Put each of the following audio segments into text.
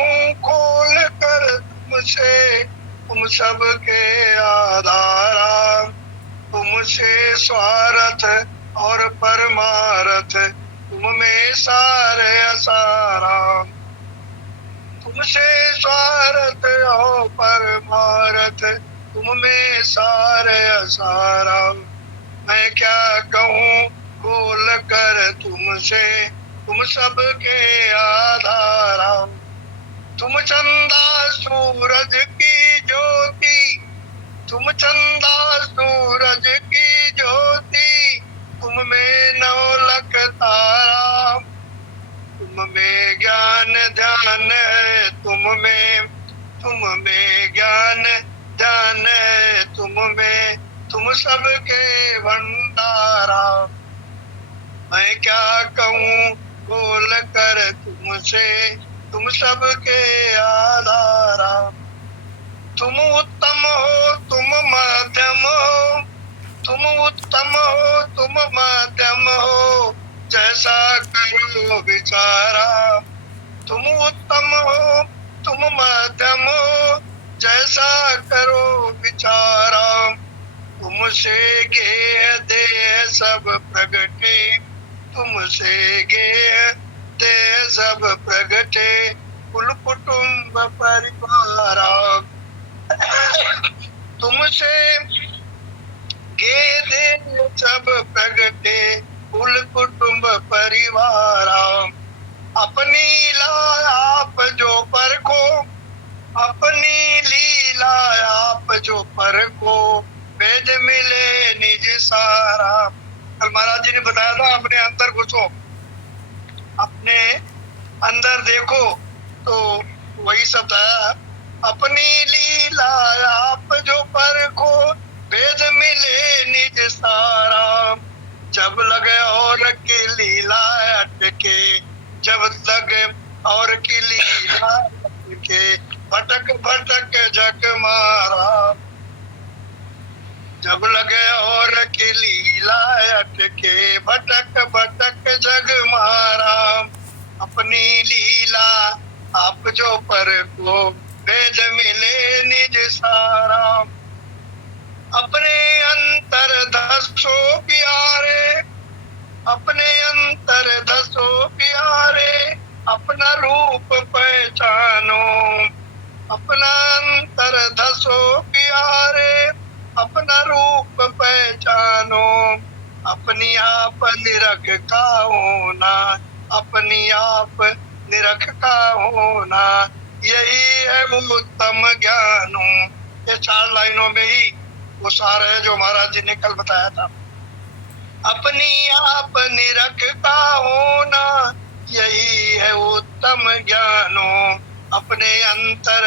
कहूँ खोल कर तुमसे, तुम सबके आधारा। तुमसे स्वार्थ और परमार्थ, तुम में सारे असारा। तुमसे स्वार्थ और परमार्थ, तुम में सारे असारा। मैं क्या कहूँ खोल कर तुमसे, तुम सबके आधारा। तुम चंदा सूरज की ज्योति, तुम चंदा सूरज की ज्योति, तुम में नौलख तारा। तुम में ज्ञान ध्यान है, तुम में ज्ञान ध्यान है, तुम सबके भंडारा। मैं क्या कहूँ बोल कर तुमसे, तुम सबके आधारा। तुम उत्तम हो तुम मध्यम हो, तुम उत्तम हो तुम मध्यम हो, जैसा करो विचारा। तुम उत्तम हो तुम मध्यम हो, जैसा करो विचारा। तुमसे गेह देह सब प्रगटे, तुमसे गेह देह सब प्रगटे, कुल कुटुंब परिवारा। तुमसे गेह देह सब प्रगटे, कुल कुटुंब परिवारा। अपनी लीला आप जो परखो, अपनी लीला आप जो परखो, वेद मिले निज सारा। कल महाराज जी ने बताया था अपने अंदर घुसो, अपने अंदर देखो, तो वही शब्द है। अपनी लीला आप जो परखो, वेद मिले निज सारा। जब लगे और की लीला अटके, जब लगे और की लीला अटके, भटक भटक जग मारा। जब लगे और की लीला अटके, भटक भटक जग मारा। अपनी लीला आप जो परखो, वेद मिले निज सारा। अपने अंतर धसो प्यारे, अपने अंतर धसो प्यारे, अपना रूप पहचानो। अपना अंतर धसो प्यारे, अपना रूप पहचानो। अपनी आप निरख का होना, अपनी आप निरख का होना, यही है उत्तम ज्ञानो। ये 4 लाइनों में ही वो सार है जो महाराज जी ने कल बताया था। अपनी आप निरख का होना, यही है उत्तम ज्ञानो। अपने अंतर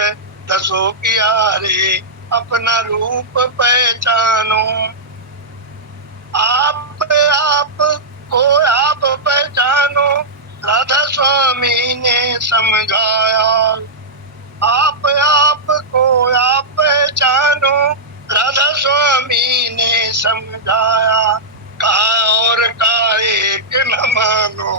दसो प्यारे, अपना रूप पहचानो। आप को आप पहचानो, राधा स्वामी ने समझाया। आप को आप पहचानो, राधा स्वामी ने समझाया। कहा और का एक न मानो,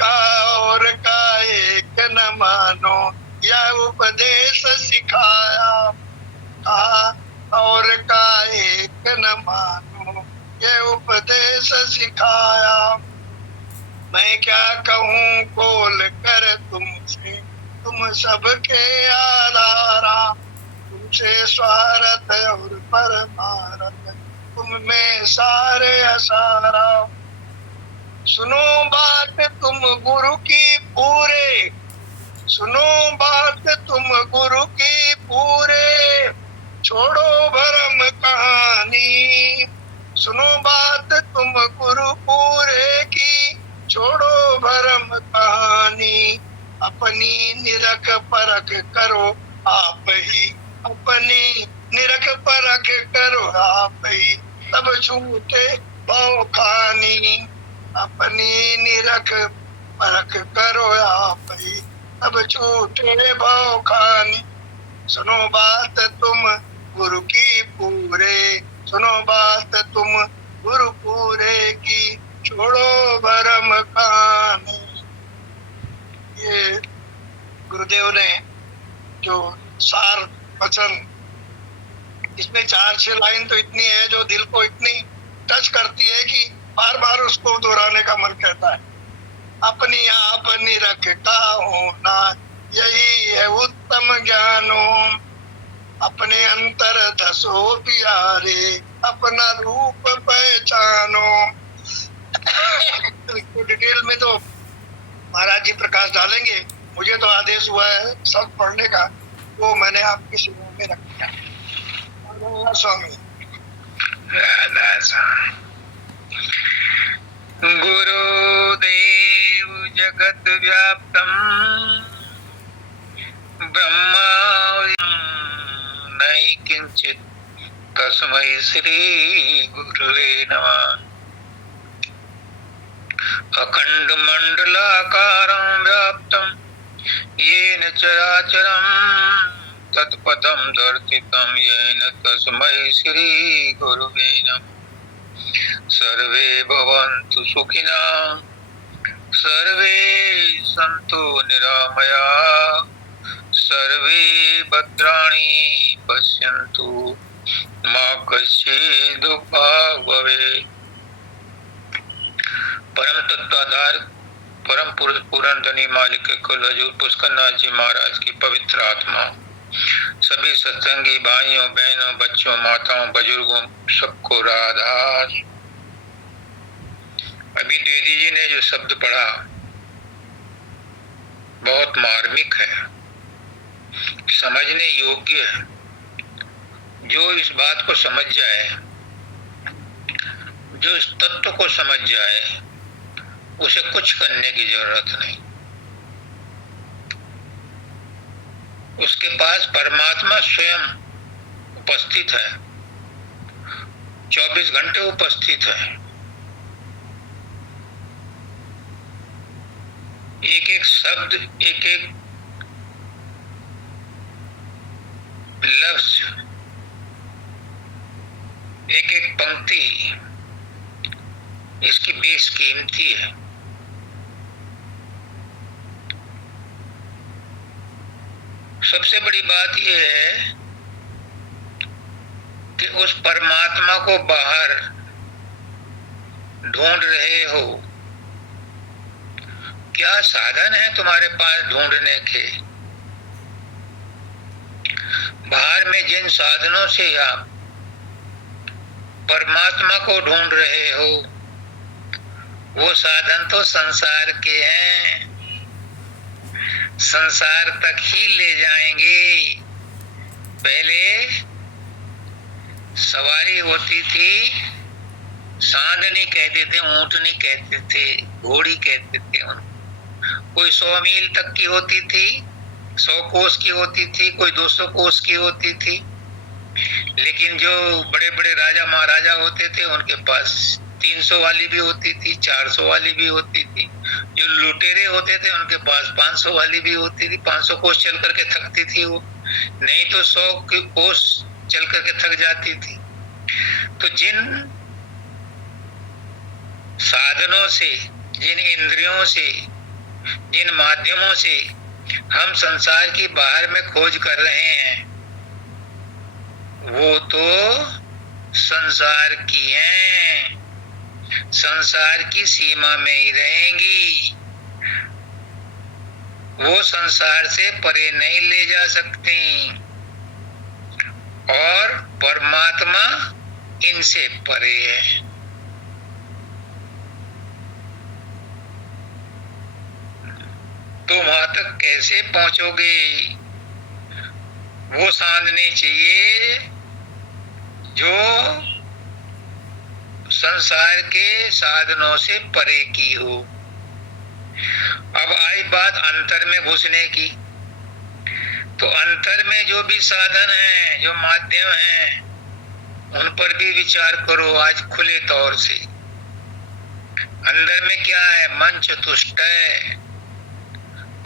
कहा और का एक न मानो, यह उपदेश सिखाया। कहा और का एक न मानो, यह उपदेश सिखाया। मैं क्या कहूँ बोल कर तुमसे, तुम सबके आधारा। तुमसे स्वार्थ और परमार्थ, तुम में सारे असारा। सुनो बात तुम गुरु की पूरे, सुनो बात तुम गुरु की पूरे, छोड़ो भरम कहानी। सुनो बात तुम गुरु पूरे की, छोड़ो भरम कहानी। अपनी निरख परख करो आप ही, अपनी निरख परख करो आप ही, तब छूटे भव खानी। अपनी निरख परख करो आप ही, तब छूटे भव खानी। सुनो बात तुम गुरु की पूरे, सुनो बात तुम गुरु पूरे की, छोड़ो भरम कहानी। ये गुरुदेव ने जो सार वचन, इसमें 4-6 लाइन तो इतनी है जो दिल को इतनी टच करती है कि बार बार उसको दोहराने का मन करता है। अपनी आप निरखता होना यही है उत्तम ज्ञानो, अपने अंतर धसो प्यारे अपना रूप पहचानो। डिटेल में तो महाराज जी प्रकाश डालेंगे, मुझे तो आदेश हुआ है सब पढ़ने का, वो मैंने आपकी सेवा में रख दिया। स्वामी गुरुदेव जगत व्याप्तम ब्रह्मा नहीं किंचित तस्मै श्री गुरुवे नमः। अखंड मंडलाकारं व्याप्तं येन चराचरं तत्पदं दर्शितं येन तस्मै श्री गुरुवे नमः। सर्वे भवन्तु सुखिनः सर्वे सन्तु निरामयाः सर्वे भद्राणि पश्यन्तु मा कश्चित् दुःखं भवेत्। परम तत्वाधार परम पुरुष पूर्ण धनी मालिक कुल हजूर पुष्करनाथ जी महाराज की पवित्र आत्मा, सभी सत्संगी भाइयों बहनों बच्चों माताओं बुजुर्गों सबको राधा। अभी द्विवेदी जी ने जो शब्द पढ़ा बहुत मार्मिक है, समझने योग्य है। जो इस बात को समझ जाए, जो इस तत्व को समझ जाए, उसे कुछ करने की जरूरत नहीं। उसके पास परमात्मा स्वयं उपस्थित है, 24 घंटे उपस्थित है। एक एक शब्द, एक एक लफ्ज, एक एक पंक्ति इसकी बेशकीमती है। सबसे बड़ी बात यह है कि उस परमात्मा को बाहर ढूंढ रहे हो। क्या साधन है तुम्हारे पास ढूंढने के? बाहर में जिन साधनों से आप परमात्मा को ढूंढ रहे हो, वो साधन तो संसार के हैं, संसार तक ही ले जाएंगे। पहले सवारी होती थी, सांधनी कहते थे, ऊंटनी कहते थे, घोड़ी कहते थे। कोई 100 मील तक की होती थी, 100 कोस की होती थी, कोई 200 कोस की होती थी। लेकिन जो बड़े बड़े राजा महाराजा होते थे उनके पास 300 वाली भी होती थी, 400 वाली भी होती थी। जो लुटेरे होते थे उनके पास 500 वाली भी होती थी। 500 कोस चल करके थकती थी वो, नहीं तो 100 कोस चल करके थक जाती थी। तो जिन साधनों से, जिन इंद्रियों से, जिन माध्यमों से हम संसार की बाहर में खोज कर रहे हैं, वो तो संसार की हैं, संसार की सीमा में ही रहेंगी। वो संसार से परे नहीं ले जा सकती और परमात्मा इनसे परे है। तो वहां तक कैसे पहुंचोगे? वो साधने चाहिए जो संसार के साधनों से परे की हो। अब आई बात अंतर में घुसने की, तो अंतर में जो भी साधन हैं, जो माध्यम हैं, उन पर भी विचार करो आज खुले तौर से। अंदर में क्या है? मन चतुष्ट है,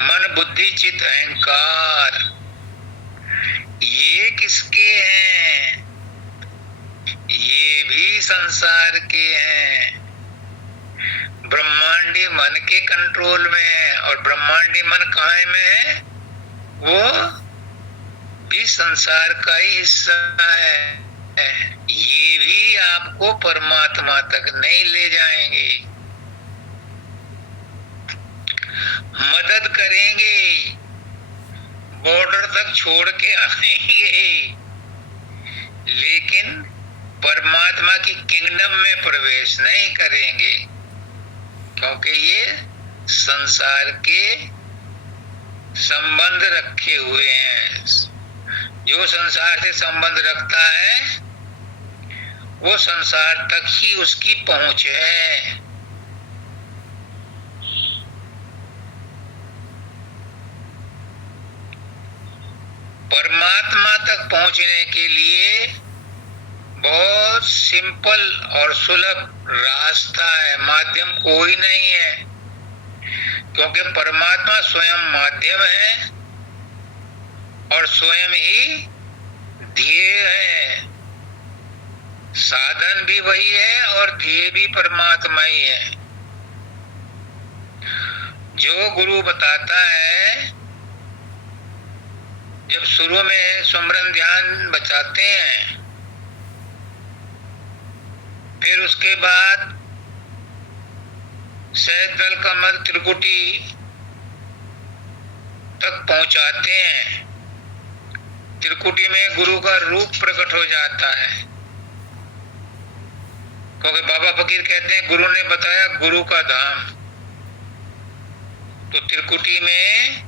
मन बुद्धि चित्त अहंकार। ये किसके हैं? ये भी संसार के हैं। ब्रह्मांडी मन के कंट्रोल में है। और ब्रह्मांडी मन कहाँ में है? वो भी संसार का ही हिस्सा है, ये भी आपको परमात्मा तक नहीं ले जाएंगे। मदद करेंगे, बॉर्डर तक छोड़ के आएंगे, लेकिन परमात्मा की किंगडम में प्रवेश नहीं करेंगे, क्योंकि ये संसार के संबंध रखे हुए हैं। जो संसार से संबंध रखता है वो संसार तक ही उसकी पहुंच है। परमात्मा तक पहुंचने के लिए बहुत सिंपल और सुलभ रास्ता है, माध्यम कोई नहीं है, क्योंकि परमात्मा स्वयं माध्यम है और स्वयं ही ध्येय है। साधन भी वही है और ध्येय भी परमात्मा ही है। जो गुरु बताता है, जब शुरू में सुमरन ध्यान बचाते हैं, फिर उसके बाद सहज दल कमल त्रिकुटी तक पहुंचाते हैं। त्रिकुटी में गुरु का रूप प्रकट हो जाता है, क्योंकि बाबा फकीर कहते हैं गुरु ने बताया गुरु का धाम। तो त्रिकुटी में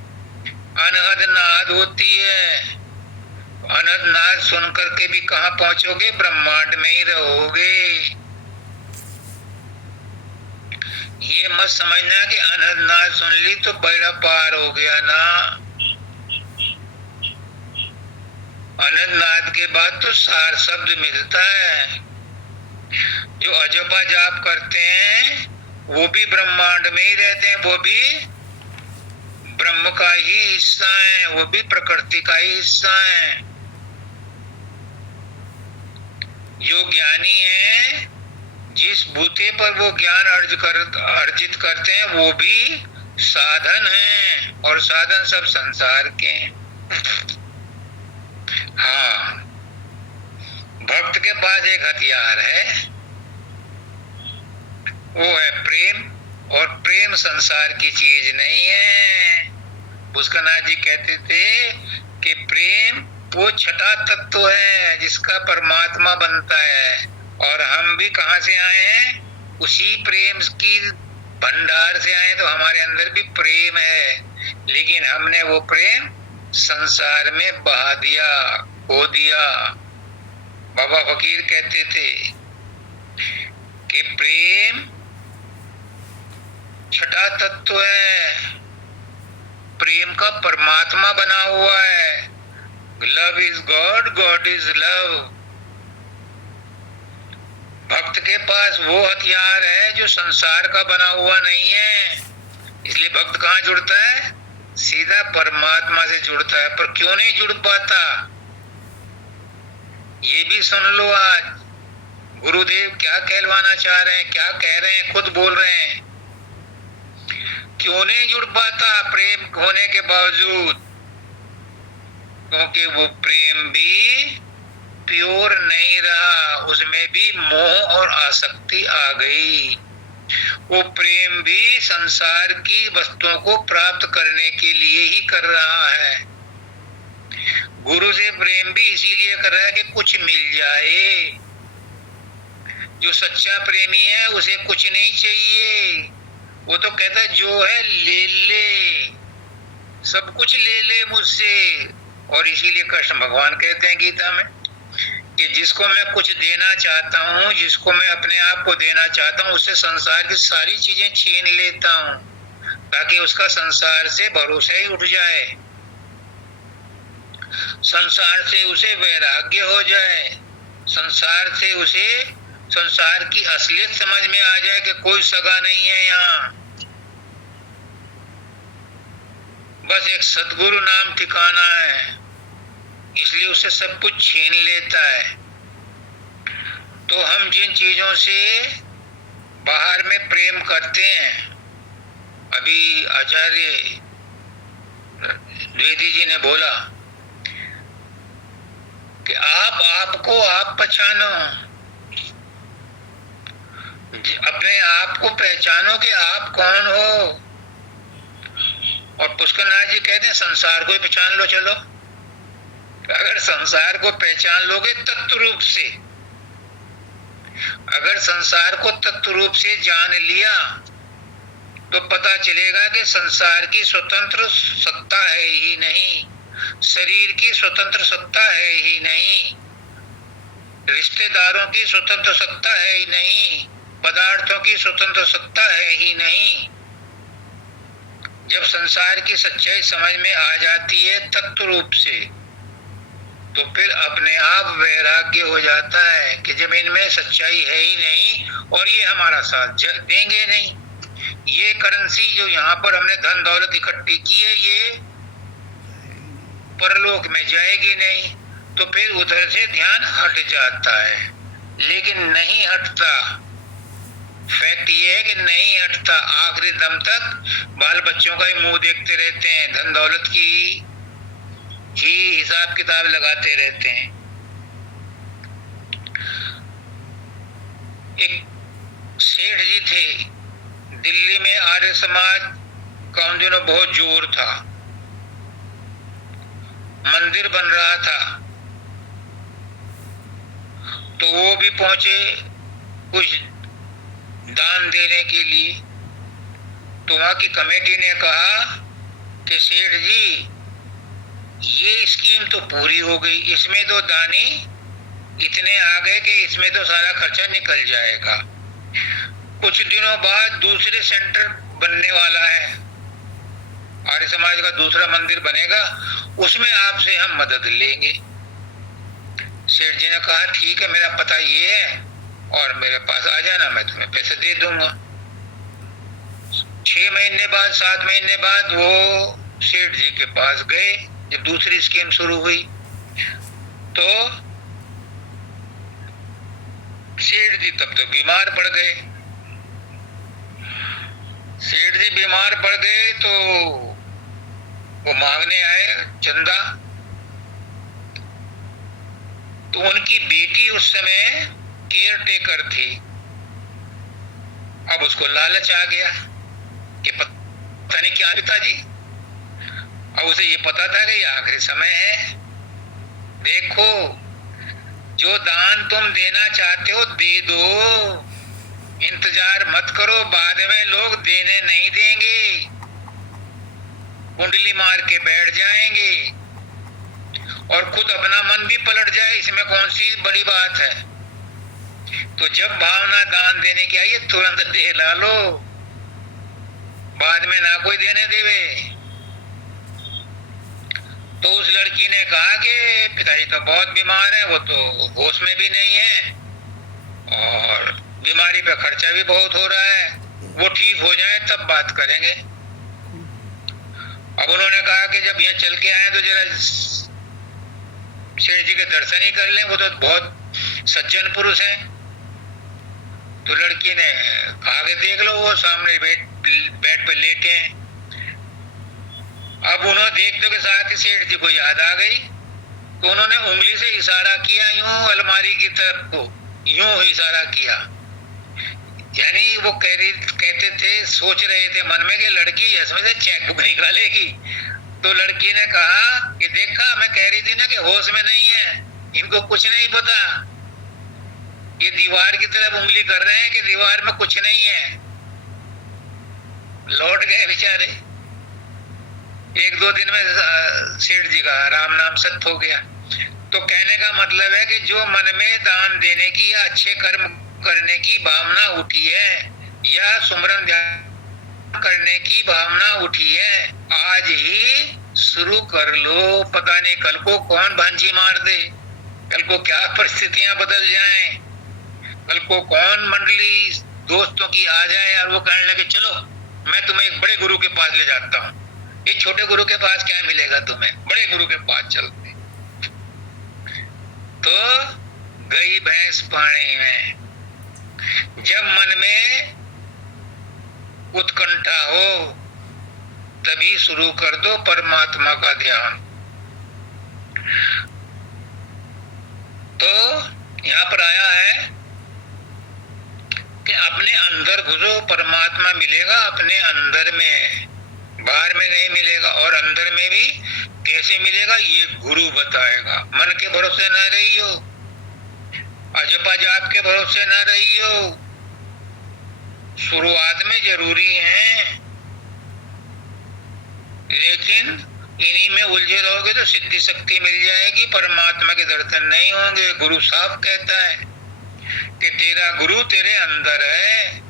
अनहद नाद होती है, अनहद नाद सुन करके भी कहाँ पहुंचोगे? ब्रह्मांड में ही रहोगे। ये मत समझना कि अनहद नाद सुन ली तो बेड़ा पार हो गया ना। अनहद नाद के बाद तो सार शब्द मिलता है। जो अजपा जाप करते हैं वो भी ब्रह्मांड में ही रहते हैं, वो भी ब्रह्म का ही हिस्सा है, वो भी प्रकृति का ही हिस्सा है। जो ज्ञानी है, जिस बूते पर वो ज्ञान अर्जित करते हैं वो भी साधन हैं, और साधन सब संसार के हैं। हाँ, भक्त के पास एक हथियार है, वो है प्रेम, और प्रेम संसार की चीज नहीं है। पुष्करनाथ जी कहते थे कि प्रेम वो छठा तत्व है जिसका परमात्मा बनता है, और हम भी कहाँ से आए हैं? उसी प्रेम की भंडार से आए, तो हमारे अंदर भी प्रेम है, लेकिन हमने वो प्रेम संसार में बहा दिया, खो दिया। बाबा फकीर कहते थे कि प्रेम छठा तत्व है, प्रेम का परमात्मा बना हुआ है। Love is God, God is love. भक्त के पास वो हथियार है जो संसार का बना हुआ नहीं है, इसलिए भक्त कहाँ जुड़ता है? सीधा परमात्मा से जुड़ता है। पर क्यों नहीं जुड़ पाता? ये भी सुन लो, आज गुरुदेव क्या कहलवाना चाह रहे हैं, क्या कह रहे हैं, खुद बोल रहे हैं। क्यों नहीं जुड़ पाता प्रेम होने के बावजूद? क्योंकि वो प्रेम भी प्योर नहीं रहा, उसमें भी मोह और आसक्ति आ गई। वो प्रेम भी संसार की वस्तुओं को प्राप्त करने के लिए ही कर रहा है। गुरु से प्रेम भी इसीलिए कर रहा है कि कुछ मिल जाए। जो सच्चा प्रेमी है उसे कुछ नहीं चाहिए, वो तो कहता है जो है ले ले, सब कुछ ले ले मुझसे। और इसीलिए कृष्ण भगवान कहते हैं गीता में कि जिसको मैं कुछ देना चाहता हूँ, जिसको मैं अपने आप को देना चाहता हूँ, उससे संसार की सारी चीजें छीन लेता हूँ, ताकि उसका संसार से भरोसा ही उठ जाए, संसार से उसे वैराग्य हो जाए, संसार से उसे संसार की असलियत समझ में आ जाए कि कोई सगा नहीं है यहाँ, बस एक सद्गुरु नाम ठिकाना है, इसलिए उसे सब कुछ छीन लेता है। तो हम जिन चीजों से बाहर में प्रेम करते हैं, अभी आचार्य द्विवेदी जी ने बोला कि आप आपको आप पहचानो, अपने आप को पहचानो कि आप कौन हो। और पुष्करनाथ जी कहते हैं संसार को ही पहचान लो। चलो, अगर संसार को पहचान लोगे तत्व रूप से, अगर संसार को तत्व रूप से जान लिया तो पता चलेगा कि संसार की स्वतंत्र सत्ता है ही नहीं, शरीर की स्वतंत्र सत्ता है ही नहीं, रिश्तेदारों की स्वतंत्र सत्ता है ही नहीं, पदार्थों की स्वतंत्र सत्ता है ही नहीं। जब संसार की सच्चाई समझ में आ जाती है तत्व रूप से, तो फिर अपने आप वैराग्य हो जाता है कि जब इनमें सच्चाई है ही नहीं और ये हमारा साथ देंगे नहीं, ये करेंसी जो यहाँ पर हमने धन दौलत इकट्ठी की है ये परलोक में जाएगी नहीं, तो फिर उधर से ध्यान हट जाता है। लेकिन नहीं हटता, फैक्ट ये है कि नहीं हटता। आखिरी दम तक बाल बच्चों का ही मुंह देखते रहते हैं, धन दौलत की ही हिसाब किताब लगाते रहते हैं। एक सेठ जी थे दिल्ली में, आर्य समाज का उन दिनों बहुत जोर था, मंदिर बन रहा था, तो वो भी पहुंचे कुछ दान देने के लिए। तो वहां की कमेटी ने कहा कि सेठ जी ये स्कीम तो पूरी हो गई, इसमें तो दानी इतने आ गए कि इसमें तो सारा खर्चा निकल जाएगा। कुछ दिनों बाद दूसरे सेंटर बनने वाला है, आर्य समाज का दूसरा मंदिर बनेगा, उसमें आपसे हम मदद लेंगे। सेठ जी ने कहा ठीक है, मेरा पता ये है और मेरे पास आ जाना, मैं तुम्हें पैसे दे दूंगा। 6 महीने बाद 7 महीने बाद वो सेठ जी के पास गए, जब दूसरी स्कीम शुरू हुई तो सेठ जी तब तो बीमार पड़ गए। सेठ जी बीमार पड़ गए तो वो मांगने आए चंदा। तो उनकी बेटी उस समय केयर टेकर थी। अब उसको लालच आ गया कि पता नहीं क्या पिताजी, अब उसे ये पता था कि ये आखिरी समय है। देखो, जो दान तुम देना चाहते हो दे दो, इंतजार मत करो, बाद में लोग देने नहीं देंगे, कुंडली मार के बैठ जाएंगे और खुद अपना मन भी पलट जाए, इसमें कौन सी बड़ी बात है। तो जब भावना दान देने की आई तुरंत दे डालो, बाद में ना कोई देने देवे। तो उस लड़की ने कहा कि पिताजी तो बहुत बीमार है, वो तो होश में भी नहीं है और बीमारी पे खर्चा भी बहुत हो रहा है, वो ठीक हो जाए तब बात करेंगे। अब उन्होंने कहा कि जब यहाँ चल के आए तो जरा शेर जी के दर्शन ही कर लें, वो तो बहुत सज्जन पुरुष हैं। तो लड़की ने कहा कि देख लो, वो सामने बेड पे लेटे हैं। अब उन्होंने देखते के साथ ही सेठ जी को याद आ गई, तो उन्होंने उंगली से इशारा किया यूं अलमारी की तरफ को, यूं इशारा किया, यानी वो कहते थे, सोच रहे थे मन में कि लड़की इसमें से चेकबुक निकालेगी। तो लड़की ने कहा कि देखा, मैं कह रही थी ना कि होश में नहीं है, इनको कुछ नहीं पता, ये दीवार की तरफ उंगली कर रहे हैं कि दीवार में कुछ नहीं है। लौट गए बेचारे। 1-2 दिन में सेठ जी का राम नाम सत्य हो गया। तो कहने का मतलब है कि जो मन में दान देने की या अच्छे कर्म करने की भावना उठी है या सुमरन ध्यान करने की भावना उठी है, आज ही शुरू कर लो। पता नहीं कल को कौन भांजी मार दे, कल को क्या परिस्थितियां बदल जाएं, कल को कौन मंडली दोस्तों की आ जाए और वो कहने लगे चलो मैं तुम्हें एक बड़े गुरु के पास ले जाता हूँ। एक छोटे गुरु के पास क्या मिलेगा तुम्हें, बड़े गुरु के पास चलते। तो गई भैंस पानी में। जब मन में उत्कंठा हो तभी शुरू कर दो परमात्मा का ध्यान। तो यहाँ पर आया है कि अपने अंदर घुसो, परमात्मा मिलेगा अपने अंदर में, बाहर में नहीं मिलेगा। और अंदर में भी कैसे मिलेगा ये गुरु बताएगा। मन के भरोसे न रहियो, अजपा जाप के भरोसे न रहियो। शुरुआत में जरूरी है, लेकिन इन्हीं में उलझे रहोगे तो सिद्धि शक्ति मिल जाएगी, परमात्मा के दर्शन नहीं होंगे। गुरु साफ कहता है कि तेरा गुरु तेरे अंदर है,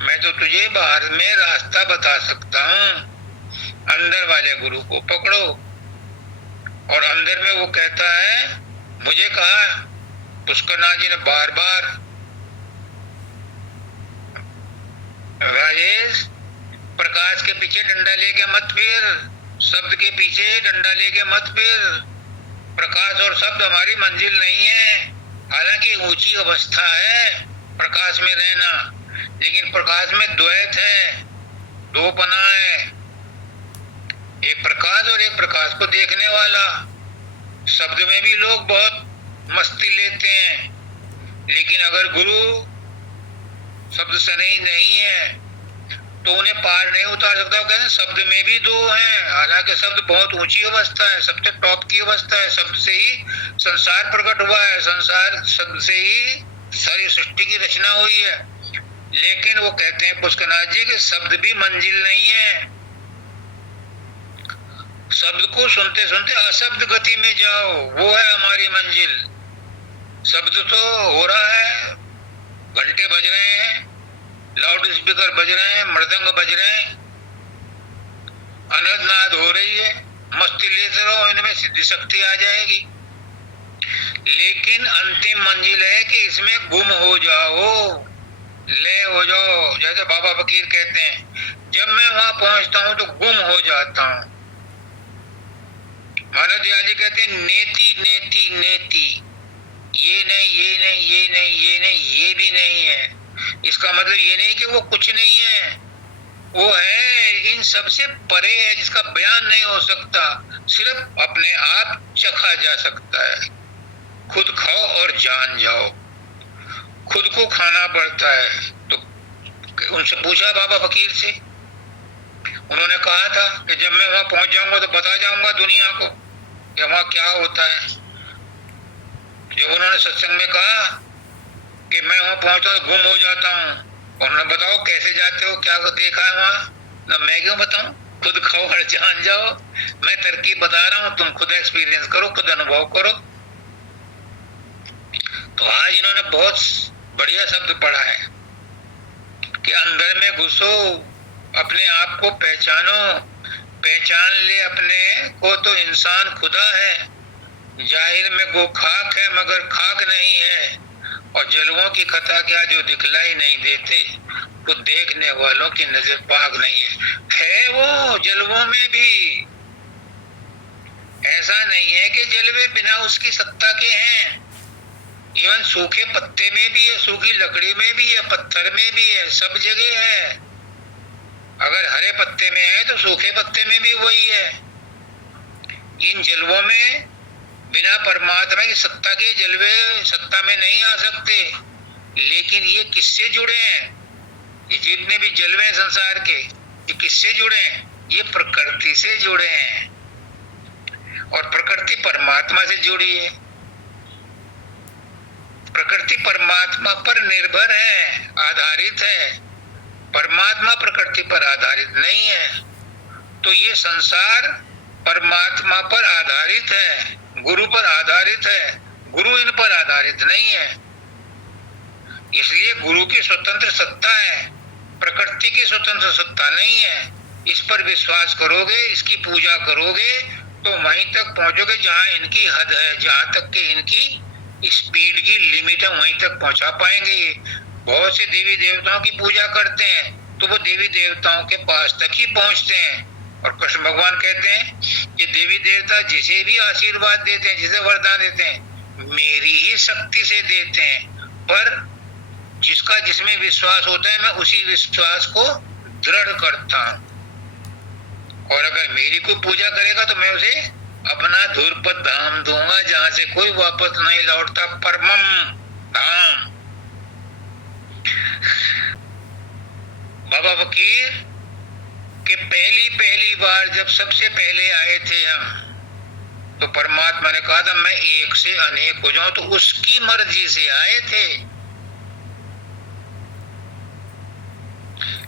मैं तो तुझे बाहर में रास्ता बता सकता हूँ। अंदर वाले गुरु को पकड़ो। और अंदर में वो कहता है, मुझे कहा पुष्करनाथ जी ने बार बार, राजेश प्रकाश के पीछे डंडा लेके मत फिर, शब्द के पीछे डंडा लेके मत फिर। प्रकाश और शब्द हमारी मंजिल नहीं है। हालांकि ऊंची अवस्था है प्रकाश में रहना, लेकिन प्रकाश में द्वैत है, दोपना है, एक प्रकाश और एक प्रकाश को देखने वाला। शब्द में भी लोग बहुत मस्ती लेते हैं, लेकिन अगर गुरु शब्द से नहीं है तो उन्हें पार नहीं उतार सकता। वो कहते हैं शब्द में भी दो हैं, हालांकि शब्द बहुत ऊंची अवस्था है, सबसे टॉप की अवस्था है। शब्द से ही संसार प्रकट हुआ है, संसार शब्द से ही सारी सृष्टि की रचना हुई है। लेकिन वो कहते हैं पुष्करनाथ जी कि शब्द भी मंजिल नहीं है। शब्द को सुनते सुनते अशब्द गति में जाओ, वो है हमारी मंजिल। शब्द तो हो रहा है, घंटे बज रहे हैं, लाउड स्पीकर बज रहे हैं, मृदंग बज रहे हैं, अनंत नाद हो रही है, मस्ती लेते रहो, इनमें सिद्धि शक्ति आ जाएगी। लेकिन अंतिम मंजिल है कि इसमें गुम हो जाओ, ले हो जाओ। जैसे बाबा फकीर कहते हैं, जब मैं वहां पहुंचता हूं तो गुम हो जाता हूं। मानव दयाल जी कहते हैं, नेति नेति नेति, ये नहीं, ये नहीं, ये नहीं, ये नहीं, ये भी नहीं है। इसका मतलब ये नहीं कि वो कुछ नहीं है, वो है, इन सबसे परे है, जिसका बयान नहीं हो सकता, सिर्फ अपने आप चखा जा सकता है। खुद खाओ और जान जाओ। खुद को खाना पड़ता है। तो उनसे पूछा बाबा फकीर से, उन्होंने कहा था कि जब मैं वहां पहुंच जाऊंगा तो बता जाऊंगा दुनिया को कि वहां क्या होता है। जब उन्होंने सत्संग में कहा कि मैं वहां पहुंचा तो गुम हो जाता हूँ, उन्होंने बताओ कैसे जाते हो, क्या देखा है वहां? ना मैं क्यों बताऊं, खुद खाओ और जान जाओ। मैं तरकीब बता रहा हूँ, तुम खुद एक्सपीरियंस करो, खुद अनुभव करो। तो आज इन्होंने बहुत बढ़िया शब्द पढ़ा है कि अंदर में घुसो, अपने आप को पहचानो, पहचान ले अपने को तो इंसान खुदा है। जाहिर में गो खाक है मगर खाक नहीं है, और जलवों की कथा क्या जो दिखलाई नहीं देते, वो देखने वालों की नजर पाक नहीं है वो जलवों में भी। ऐसा नहीं है कि जलवे बिना उसकी सत्ता के हैं। इवन सूखे पत्ते में भी है, सूखी लकड़ी में भी है, पत्थर में भी है, सब जगह है। अगर हरे पत्ते में है तो सूखे पत्ते में भी वही है। इन जलवों में बिना परमात्मा की सत्ता के जलवे सत्ता में नहीं आ सकते। लेकिन ये किससे जुड़े हैं? ये जितने भी जलवे संसार के, ये किससे जुड़े हैं? ये प्रकृति से जुड़े हैं, और प्रकृति परमात्मा से जुड़ी है। प्रकृति परमात्मा पर निर्भर है, आधारित है। परमात्मा प्रकृति पर आधारित नहीं है। तो ये संसार परमात्मा पर आधारित है, गुरु पर आधारित है, गुरु इन पर आधारित नहीं है। इसलिए गुरु की स्वतंत्र सत्ता है, प्रकृति की स्वतंत्र सत्ता नहीं है। इस पर विश्वास करोगे, इसकी पूजा करोगे तो वहीं तक पहुंचोगे जहां इनकी हद है, जहां तक कि इनकी स्पीड की लिमिट है, वहीं तक पहुंचा पाएंगे ये। बहुत से देवी देवताओं की पूजा करते हैं तो वो देवी देवताओं के पास तक ही पहुंचते हैं। और कृष्ण भगवान कहते हैं कि देवी देवता जिसे भी आशीर्वाद देते हैं, जिसे वरदान देते हैं, मेरी ही शक्ति से देते हैं। पर जिसका जिसमें विश्वास होता है, मैं उसी विश्वास को दृढ़ करता हूं। और अगर मेरी कोई पूजा करेगा तो मैं उसे अपना धुरपद धाम दूंगा जहां से कोई वापस नहीं लौटता, परमम धाम। बाबा फकीर कि पहली बार जब सबसे पहले आए थे हम, तो परमात्मा ने कहा था मैं एक से अनेक हो जाऊं, तो उसकी मर्जी से आए थे।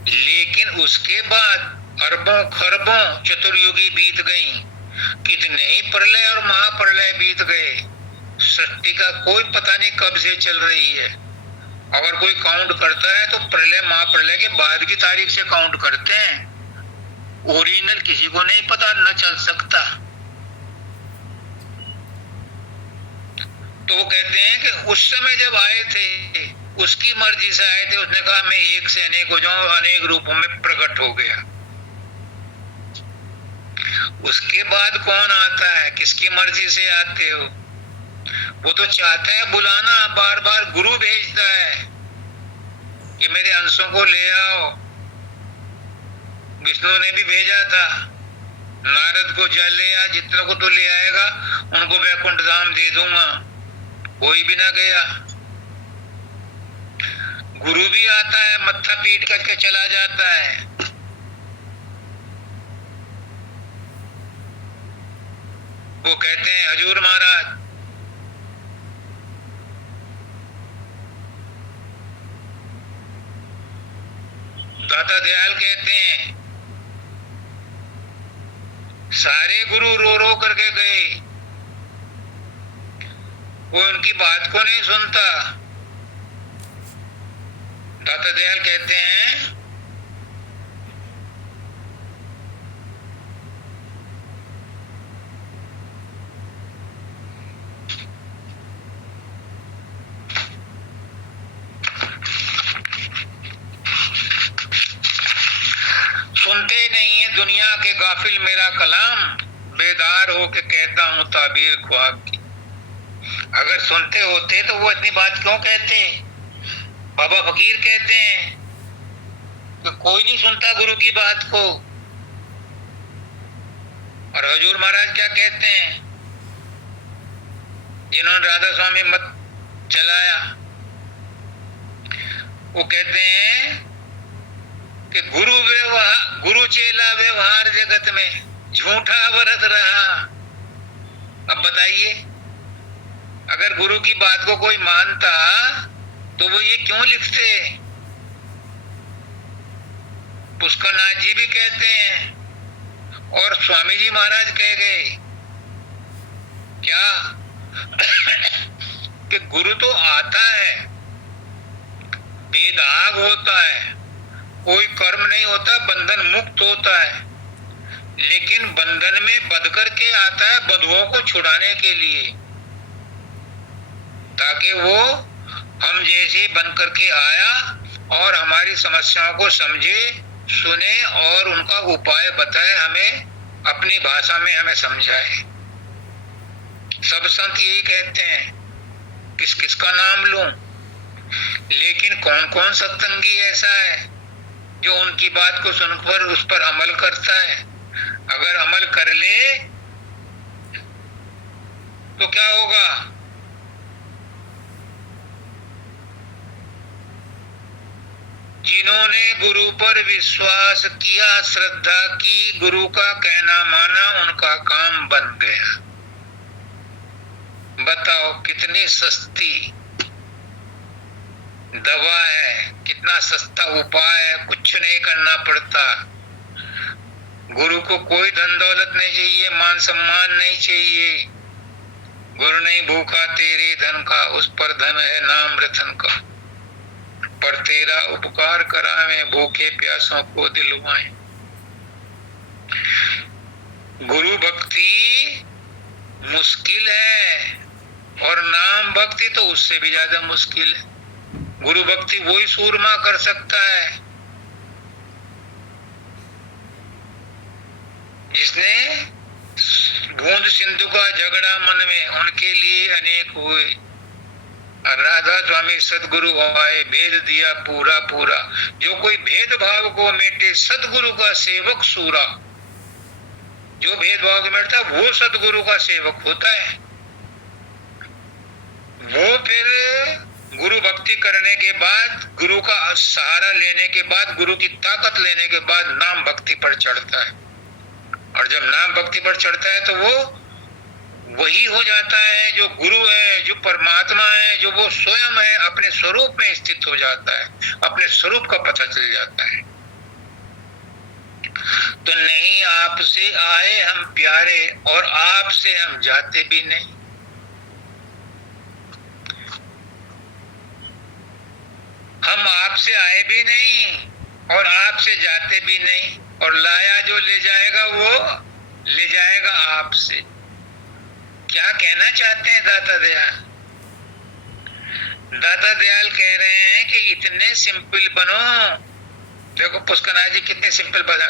लेकिन उसके बाद अरबों खरबों चतुर्युगी बीत गई, कितने ही प्रलय और महाप्रलय बीत गए। सृष्टि का कोई पता नहीं कब से चल रही है। अगर कोई काउंट करता है तो प्रलय महाप्रलय के बाद की तारीख से काउंट करते हैं। ओरिजिनल किसी को नहीं पता, न चल सकता। तो वो कहते हैं कि उस समय जब आए थे उसकी मर्जी से आए थे, उसने कहा मैं एक से अनेक हो जाऊं, अनेक रूपों में प्रकट हो गया। उसके बाद कौन आता है, किसकी मर्जी से आते हो? वो तो चाहता है बुलाना, बार बार गुरु भेजता है कि मेरे अंशों को ले आओ। विष्णु ने भी भेजा था, नारद को जा ले आ, जितनों को तो ले आएगा उनको वैकुंठ धाम दे दूंगा। कोई भी ना गया। गुरु भी आता है, मत्था पीट करके चला जाता है। वो कहते हैं हजूर महाराज, दाता दयाल कहते हैं सारे गुरु रो रो करके गए, वो उनकी बात को नहीं सुनता। दाता दयाल कहते हैं सुनते नहीं है दुनिया के गाफिल मेरा कलाम, बेदार हो के कहता हूं ताबीर ख्वाब की। अगर सुनते होते तो वो इतनी बात क्यों कहते? बाबा फकीर कहते हैं कि कोई नहीं सुनता गुरु की बात को। और हजूर महाराज क्या कहते हैं, जिन्होंने राधा स्वामी मत चलाया, वो कहते हैं कि गुरु चेला व्यवहार जगत में झूठा बरत रहा। अब बताइए, अगर गुरु की बात को कोई मानता तो वो ये क्यों लिखते? पुष्करनाथ जी भी कहते हैं और स्वामी जी महाराज कह गए क्या कि गुरु तो आता है, बेदाग होता है, कोई कर्म नहीं होता, बंधन मुक्त होता है, लेकिन बंधन में बंध करके आता है बंधुओं को छुड़ाने के लिए, ताकि वो हम जैसे बन करके आया और हमारी समस्याओं को समझे, सुने और उनका उपाय बताए, हमें अपनी भाषा में हमें समझाए। सब संत यही कहते हैं, किस किस का नाम लूं? लेकिन कौन कौन सत्संगी ऐसा है जो उनकी बात को सुनकर उस पर अमल करता है? अगर अमल कर ले तो क्या होगा? जिन्होंने गुरु पर विश्वास किया, श्रद्धा की, गुरु का कहना माना, उनका काम बन गया। बताओ कितनी सस्ती दवा है, कितना सस्ता उपाय है, कुछ नहीं करना पड़ता। गुरु को कोई धन दौलत नहीं चाहिए, मान सम्मान नहीं चाहिए। गुरु नहीं भूखा तेरे धन का, उस पर धन है नाम रतन का। पर तेरा उपकार करावे, भूखे प्यासों को दिलवाए। गुरु भक्ति मुश्किल है और नाम भक्ति तो उससे भी ज्यादा मुश्किल है। गुरु भक्ति वही सूरमा कर सकता है जिसने बूंद सिंधु का झगड़ा मन में, उनके लिए अनेक हुए। राधा स्वामी सदगुरु आए, भेद दिया पूरा पूरा। जो कोई भेदभाव को मेटे, सदगुरु का सेवक सूरा। जो भेदभाव के मिटता है वो सदगुरु का सेवक होता है। वो फिर गुरु भक्ति करने के बाद, गुरु का सहारा लेने के बाद, गुरु की ताकत लेने के बाद नाम भक्ति पर चढ़ता है। और जब नाम भक्ति पर चढ़ता है तो वो वही हो जाता है जो गुरु है, जो परमात्मा है, जो वो स्वयं है, अपने स्वरूप में स्थित हो जाता है, अपने स्वरूप का पता चल जाता है। तो नहीं आपसे आए हम प्यारे और आपसे हम जाते भी नहीं। हम आपसे आए भी नहीं और आपसे जाते भी नहीं, और लाया जो ले जाएगा वो ले जाएगा आपसे। क्या कहना चाहते हैं दाता दयाल? दाता दयाल कह रहे हैं कि इतने सिंपल बनो। देखो पुष्करनाथ जी कितने सिंपल बना,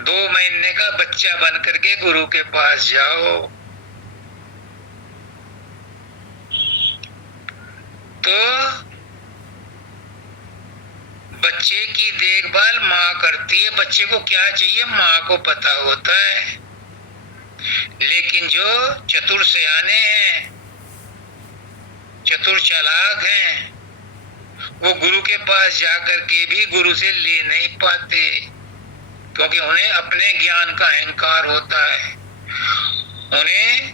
2 महीने का बच्चा बन करके गुरु के पास जाओ। तो बच्चे की देखभाल माँ करती है। बच्चे को क्या चाहिए माँ को पता होता है। लेकिन जो चतुर सयाने हैं, चतुर चालाक हैं, वो गुरु के पास जाकर के भी गुरु से ले नहीं पाते, क्योंकि उन्हें अपने ज्ञान का अहंकार होता है, उन्हें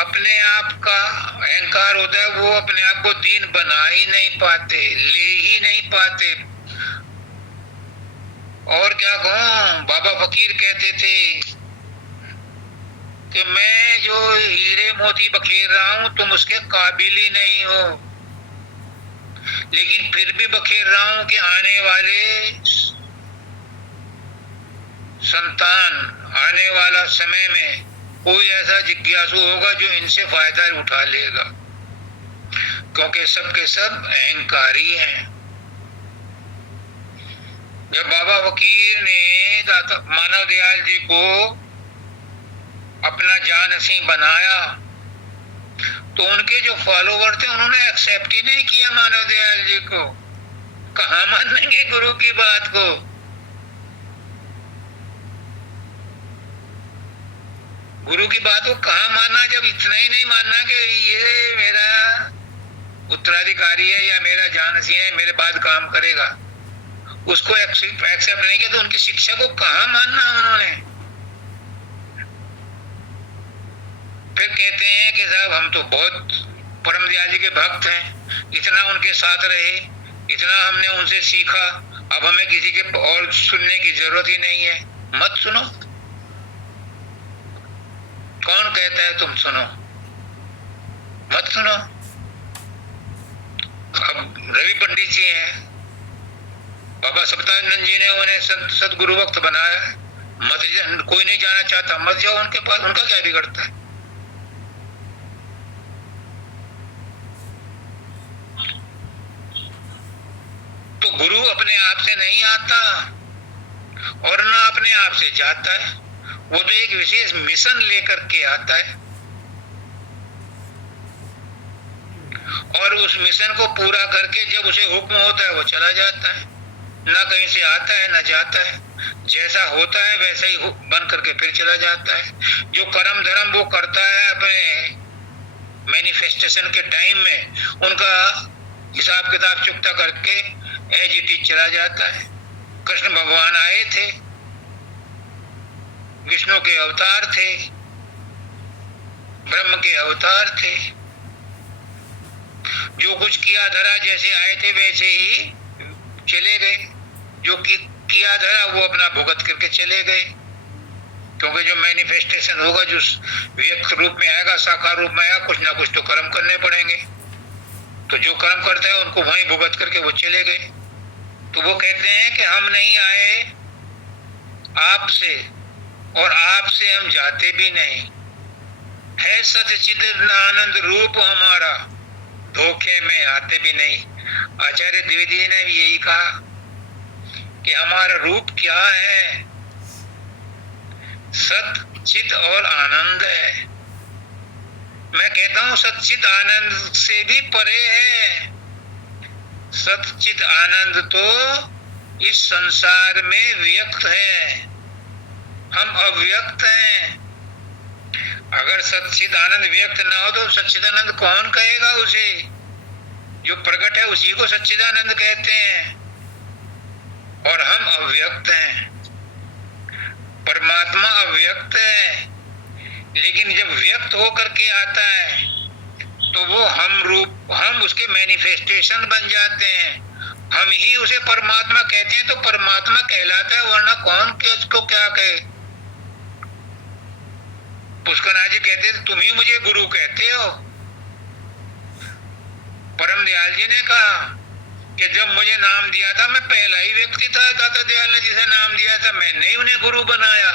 अपने आप का अहंकार होता है। वो अपने आप को दीन बना ही नहीं पाते, ले ही नहीं पाते। और क्या कहूं, बाबा फकीर कहते थे कि मैं जो हीरे मोती बखेर रहा हूं तुम उसके काबिल ही नहीं हो, लेकिन फिर भी बखेर रहा हूं कि आने वाले संतान, आने वाला समय में कोई ऐसा जिज्ञासु होगा जो इनसे फायदा उठा लेगा, क्योंकि सब के सब अहंकारी हैं। जब बाबा फकीर ने मानव दयाल जी को अपना जानसी बनाया तो उनके जो फॉलोवर थे उन्होंने एक्सेप्ट ही नहीं किया मानव दयाल जी को। कहाँ मानेंगे गुरु की बात को? गुरु की बात को कहाँ मानना, जब इतना ही नहीं मानना कि ये मेरा उत्तराधिकारी है या मेरा जानसी है, मेरे बाद काम करेगा, उसको एक्सेप्ट नहीं किया तो उनकी शिक्षा को कहाँ मानना उन्होंने? फिर कहते हैं कि साहब हम तो बहुत परम दयाल जी के भक्त हैं, इतना उनके साथ रहे, इतना हमने उनसे सीखा, अब हमें किसी के और सुनने की जरूरत ही नहीं है। मत सुनो। कौन कहता है तुम सुनो? मत सुनो। अब रवि पंडित जी हैं, बाबा सत्यानंद जी ने उन्हें सदगुरु वक्त बनाया, मत, कोई नहीं जाना चाहता, मत जाओ उनके पास, उनका क्या बिगड़ता है? तो गुरु अपने आप से नहीं आता और ना अपने आप से जाता है, वो तो एक विशेष मिशन लेकर के आता है और उस मिशन को पूरा करके जब उसे हुक्म होता है वो चला जाता है, ना कहीं से आता है ना जाता है, जैसा होता है वैसा ही बन करके फिर चला जाता है। जो कर्म धर्म वो करता है अपने मैनिफेस्टेशन के टाइम में, उनका हिसाब किताब चुकता करके एज इट इज चला जाता है। कृष्ण भगवान आए थे, विष्णु के अवतार थे, ब्रह्म के अवतार थे, जो कुछ किया धरा जैसे आए थे वैसे ही चले गए, जो किया धरा वो अपना भुगत करके चले गए, क्योंकि जो मैनिफेस्टेशन होगा, जो व्यक्त रूप में आएगा, साकार रूप में आएगा, कुछ ना कुछ तो कर्म करने पड़ेंगे, तो जो कर्म करते हैं उनको वहीं भुगत करके वो चले गए। तो वो कहते हैं कि हम नहीं आए आपसे और आपसे हम जाते भी नहीं, है सच्चिद आनंद रूप हमारा, धोखे में आते भी नहीं। आचार्य द्विवेदी जी ने भी यही कहा कि हमारा रूप क्या है, सच्चिद और आनंद है। मैं कहता हूं सच्चिद आनंद से भी परे है। सच्चिद आनंद तो इस संसार में व्यक्त है, हम अव्यक्त हैं। अगर सच्चिदानंद व्यक्त ना हो तो सच्चिदानंद कौन कहेगा उसे? जो प्रकट है उसी को सच्चिदानंद कहते हैं। और हम अव्यक्त हैं, परमात्मा अव्यक्त है, लेकिन जब व्यक्त होकर के आता है तो वो हम उसके मैनिफेस्टेशन बन जाते हैं। हम ही उसे परमात्मा कहते हैं तो परमात्मा कहलाता है, वरना कौन के उसको क्या कहे? पुष्करनाथ जी कहते थे तुम ही मुझे गुरु कहते हो। परम दयाल जी ने कहा कि जब मुझे नाम दिया था मैं पहला ही व्यक्ति था, दाता दयाल ने जिसे नाम दिया था, मैंने ही उन्हें गुरु बनाया।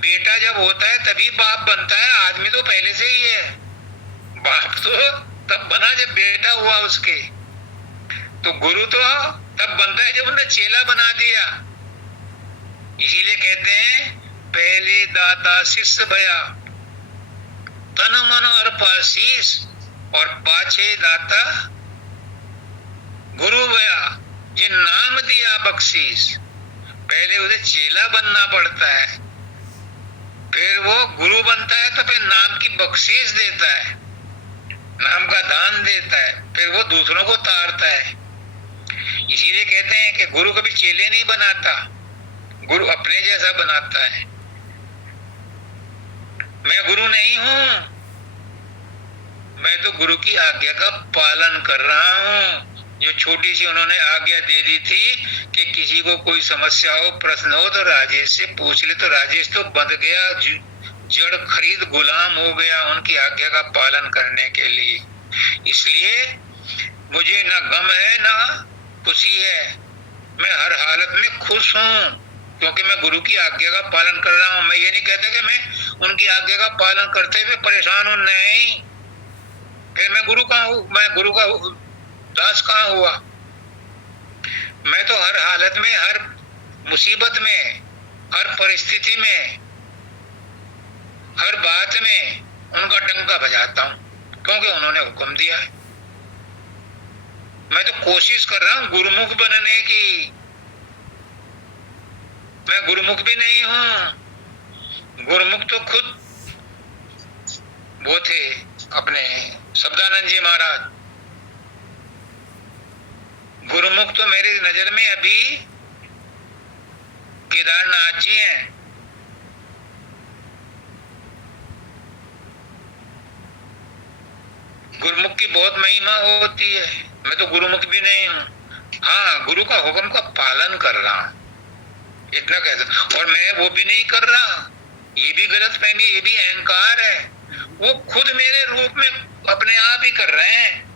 बेटा जब होता है तभी बाप बनता है, आदमी तो पहले से ही है। बाप तो तब बना जब बेटा हुआ उसके, तो गुरु तो तब बनता है जब उन्हें चेला बना दिया। इसीलिए कहते हैं पहले दाता शिष्य भया, तन मन अर्पाशीष, और पाछे दाता गुरु भया, जिन नाम दिया बख्शीश। पहले उसे चेला बनना पड़ता है, फिर वो गुरु बनता है, तो फिर नाम की बख्शीश देता है, नाम का दान देता है, फिर वो दूसरों को तारता है। इसीलिए कहते हैं कि गुरु कभी चेले नहीं बनाता, गुरु अपने जैसा बनाता है। मैं गुरु नहीं हूं, मैं तो गुरु की आज्ञा का पालन कर रहा हूं। जो छोटी सी उन्होंने आज्ञा दे दी थी कि किसी को कोई समस्या हो, प्रश्न हो तो राजेश से पूछ ले, तो राजेश तो बंध गया, जड़ खरीद गुलाम हो गया उनकी आज्ञा का पालन करने के लिए। इसलिए मुझे ना गम है ना खुशी है, मैं हर हालत में खुश हूं, क्योंकि मैं गुरु की आज्ञा का पालन कर रहा हूं। मैं ये नहीं कहता कि मैं उनकी आज्ञा का पालन करते हुए परेशान हूं, नहीं। फिर मैं गुरु कहाँ हूं? मैं गुरु का दास कहाँ हुआ? मैं तो हर हालत में, हर मुसीबत में, हर परिस्थिति में, हर बात में उनका डंका बजाता हूं, क्योंकि उन्होंने हुक्म दिया है। मैं तो कोशिश कर रहा हूं गुरुमुख बनने की। मैं गुरुमुख भी नहीं हूं, गुरुमुख तो खुद वो थे अपने शब्दानंद जी महाराज। गुरुमुख तो मेरी नजर में अभी केदारनाथ जी हैं। गुरुमुख की बहुत महिमा होती है, मैं तो गुरुमुख भी नहीं हूं। हाँ, गुरु का हुक्म का पालन कर रहा हूं, इतना कह सकता। और मैं वो भी नहीं कर रहा, ये भी गलत फहमी, ये भी अहंकार है। वो खुद मेरे रूप में अपने आप ही कर रहे हैं,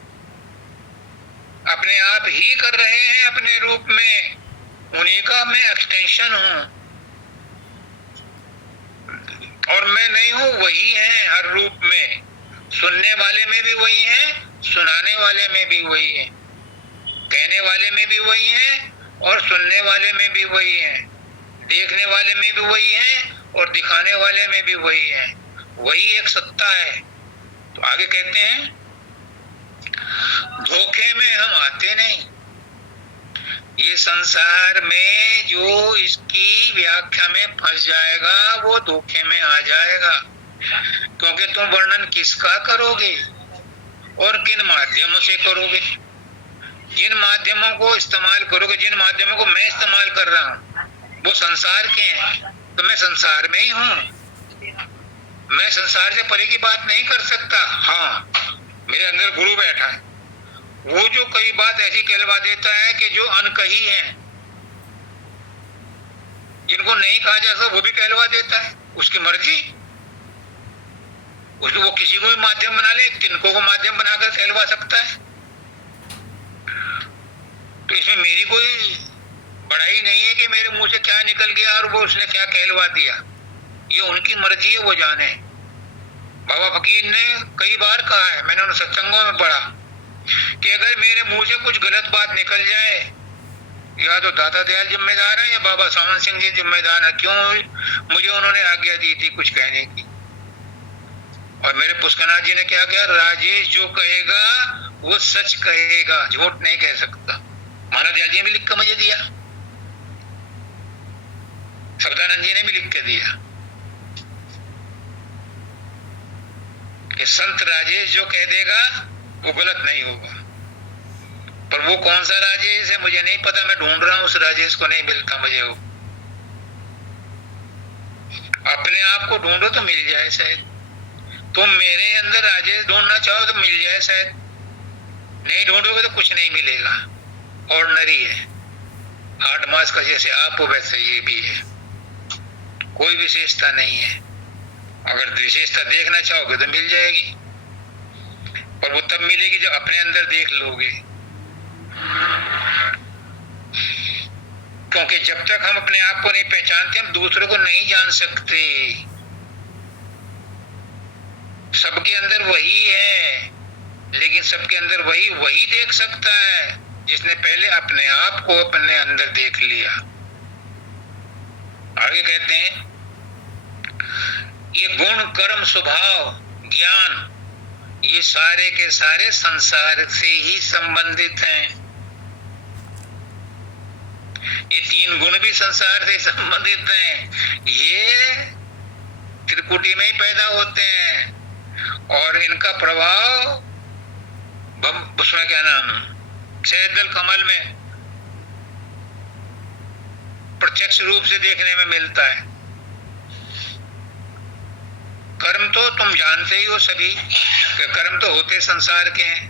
अपने आप ही कर रहे हैं अपने रूप में, उन्हीं का मैं एक्सटेंशन हूं। और मैं नहीं हूं, वही है हर रूप में। सुनने वाले में भी वही है, सुनाने वाले में भी वही है, कहने वाले में भी वही है और सुनने वाले में भी वही है, देखने वाले में भी वही है और दिखाने वाले में भी वही है। वही एक सत्ता है। तो आगे कहते हैं धोखे में हम आते नहीं। ये संसार में जो इसकी व्याख्या में फंस जाएगा वो धोखे में आ जाएगा, क्योंकि तुम वर्णन किसका करोगे और किन माध्यमों से करोगे। जिन माध्यमों को इस्तेमाल करोगे, जिन माध्यमों को मैं इस्तेमाल कर रहा हूँ वो संसार के हैं, तो मैं संसार में ही हूँ। मैं संसार से परे की बात नहीं कर सकता। हाँ, मेरे अंदर गुरु बैठा है, वो जो कई बात ऐसी कहलवा देता है कि जो अनकही है, जिनको नहीं कहा जा सकता वो भी कहलवा देता है। उसकी मर्जी, उसको वो किसी को भी माध्यम बना ले, किनको को माध्यम बनाकर कहलवा सकता है। तो इसमें मेरी कोई बड़ाई नहीं है कि मेरे मुंह से क्या निकल गया और वो उसने क्या कहलवा दिया। ये उनकी मर्जी है, वो जाने। बाबा फकीर ने कई बार कहा है, मैंने उन सत्संगों में पढ़ा कि अगर मेरे मुंह से कुछ गलत बात निकल जाए, या तो दाता दयाल जिम्मेदार है या बाबा सामन सिंह जी जिम्मेदार है। क्यों? मुझे उन्होंने आज्ञा दी थी कुछ कहने की। और मेरे पुष्करनाथ जी ने क्या किया, राजेश जो कहेगा वो सच कहेगा, झूठ नहीं कह सकता। महाराज दयाल जी ने भी लिख कर मुझे दिया, शब्दानंद जी ने भी लिख के दिया। कि संत राजेश जो कह देगा वो गलत नहीं होगा। पर वो कौन सा राजेश है मुझे नहीं पता, मैं ढूंढ रहा हूं उस राजेश को, नहीं मिलता मुझे वो। अपने आप को ढूंढो तो मिल जाए शायद। तुम मेरे अंदर राजेश ढूंढना चाहो तो मिल जाए शायद, नहीं ढूंढोगे तो कुछ नहीं मिलेगा। ऑर्डिनरी है, 8 मास का जैसे आप हो वैसे ये भी है, कोई विशेषता नहीं है। अगर विशेषता देखना चाहोगे तो मिल जाएगी, पर वो तब मिलेगी जब अपने अंदर देख लोगे। क्योंकि जब तक हम अपने आप को नहीं पहचानते हम दूसरों को नहीं जान सकते। सबके अंदर वही है, लेकिन सबके अंदर वही देख सकता है जिसने पहले अपने आप को अपने अंदर देख लिया। आगे कहते हैं ये गुण कर्म स्वभाव ज्ञान ये सारे के सारे संसार से ही संबंधित हैं। ये 3 गुण भी संसार से संबंधित हैं, ये त्रिकुटी में ही पैदा होते हैं और इनका प्रभाव उसमें क्या नाम सहदल कमल में प्रत्यक्ष रूप से देखने में मिलता है। कर्म तो तुम जानते ही हो सभी कि कर्म तो होते संसार के हैं,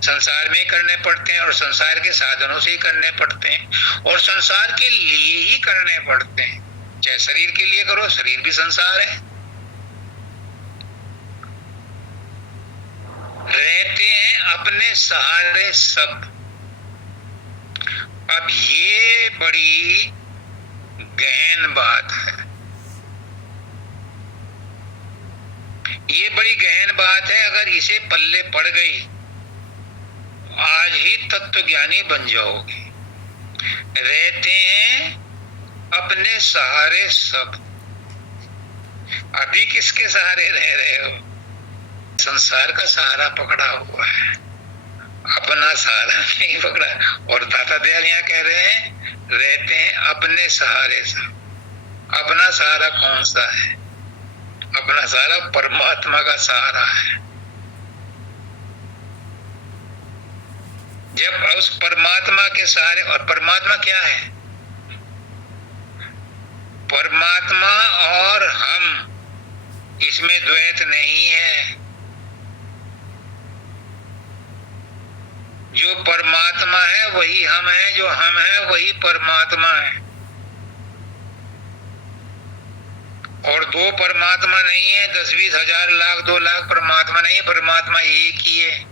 संसार में ही करने पड़ते हैं और संसार के साधनों से ही करने पड़ते हैं और संसार के लिए ही करने पड़ते हैं। चाहे शरीर के लिए करो, शरीर भी संसार है। रहते हैं अपने सहारे सब। अब ये बड़ी गहन बात है, ये बड़ी गहन बात है। अगर इसे पल्ले पड़ गई आज ही तत्वज्ञानी बन जाओगे। रहते हैं अपने सहारे सब। अभी किसके सहारे रह रहे हो? संसार का सहारा पकड़ा हुआ है, अपना सहारा नहीं पकड़ा। और दाता दयाल यहाँ कह रहे हैं रहते हैं अपने सहारे सब। अपना सहारा कौन सा है? अपना सहारा परमात्मा का सहारा है। जब उस परमात्मा के सहारे, और परमात्मा क्या है? परमात्मा और हम, इसमें द्वैत नहीं है। जो परमात्मा है वही हम है, जो हम है वही परमात्मा है। और 2 परमात्मा नहीं है, 10, 20, 1000, लाख, 2 लाख परमात्मा नहीं है। परमात्मा एक ही है।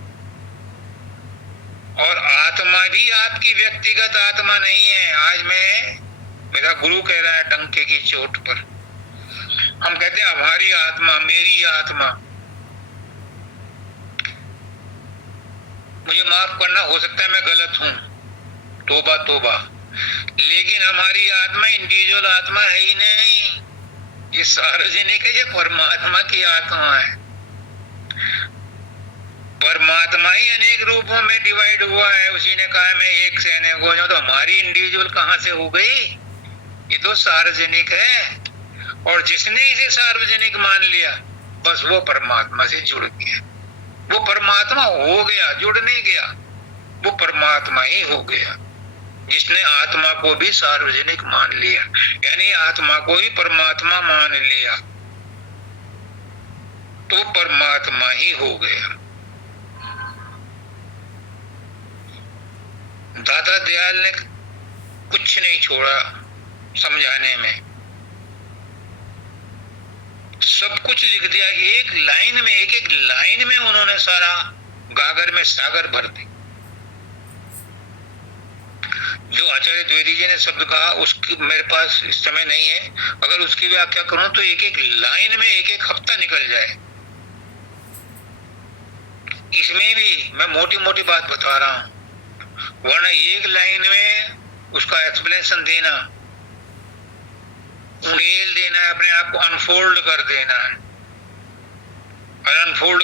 और आत्मा भी आपकी व्यक्तिगत आत्मा नहीं है। आज मेरा गुरु कह रहा है डंके की चोट पर, हम कहते हैं हमारी आत्मा, मेरी आत्मा। मुझे माफ करना, हो सकता है मैं गलत हूं, तोबा तोबा, लेकिन हमारी आत्मा इंडिविजुअल आत्मा है ही नहीं। ये सार्वजनिक है, ये परमात्मा की आत्मा है। परमात्मा ही अनेक रूपों में डिवाइड हुआ है। उसी ने कहा मैं एक से अनेक हो जाऊं, तो हमारी इंडिविजुअल कहां से हो गई? ये तो सार्वजनिक है। और जिसने इसे सार्वजनिक मान लिया बस वो परमात्मा से जुड़ गया। वो परमात्मा हो गया, जुड़ नहीं गया, वो परमात्मा ही हो गया। जिसने आत्मा को भी सार्वजनिक मान लिया, यानी आत्मा को ही परमात्मा मान लिया, तो परमात्मा ही हो गया। दाता दयाल ने कुछ नहीं छोड़ा समझाने में, सब कुछ लिख दिया। एक लाइन में, एक लाइन में उन्होंने सारा गागर में सागर भर दी। जो आचार्य द्विवेदी जी ने शब्द कहा उसकी मेरे पास इस समय नहीं है, अगर उसकी व्याख्या करूं तो एक लाइन में एक हफ्ता निकल जाए। इसमें भी मैं मोटी मोटी बात बता रहा हूं, वरना एक लाइन में उसका एक्सप्लेनेशन देना, उड़ेल देना है, अपने आप को अनफोल्ड कर देना है। और अनफोल्ड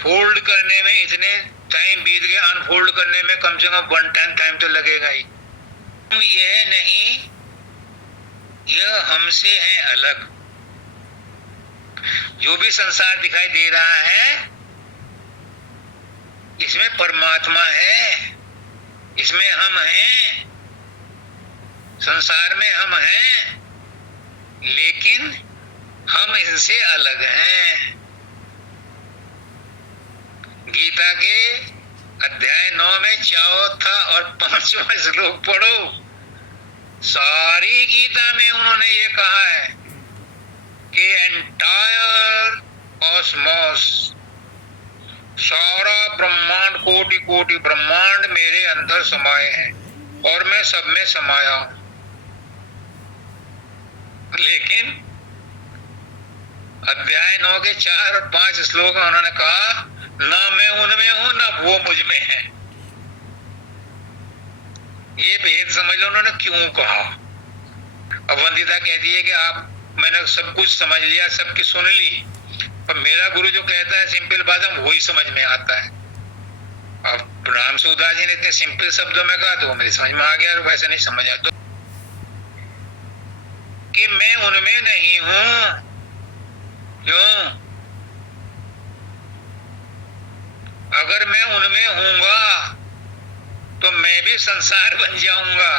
फोल्ड करने में इतने टाइम बीत गया, अनफोल्ड करने में कम से कम 1 टाइम तो लगेगा ही। हम यह नहीं, यह हमसे है अलग। जो भी संसार दिखाई दे रहा है इसमें परमात्मा है, इसमें हम हैं, संसार में हम हैं, लेकिन हम इनसे अलग हैं। गीता के अध्याय 9 में चौथा और 5वां श्लोक पढ़ो। सारी गीता में उन्होंने ये कहा है कि एंटायर ऑस्मोस, सारा ब्रह्मांड, कोटि कोटि ब्रह्मांड मेरे अंदर समाये हैं और मैं सब में समाया हूं। लेकिन अध्याय 9 के 4 और 5 श्लोक में उन्होंने कहा ना मैं उनमें हूं ना वो मुझ में है। ये भेद समझ लो उन्होंने क्यों कहा। अब वंदिता कहती है कि मैंने सब कुछ समझ लिया, सबकी सुन ली, पर मेरा गुरु जो कहता है सिंपल भाषा में वही समझ में आता है। अब राम सूदास जी ने इतने सिंपल शब्दों में कहा तो वो मेरी समझ में आ गया और वैसे नहीं समझ आता कि मैं उनमें नहीं हूं। क्यों? अगर मैं उनमें हूंगा तो मैं भी संसार बन जाऊंगा,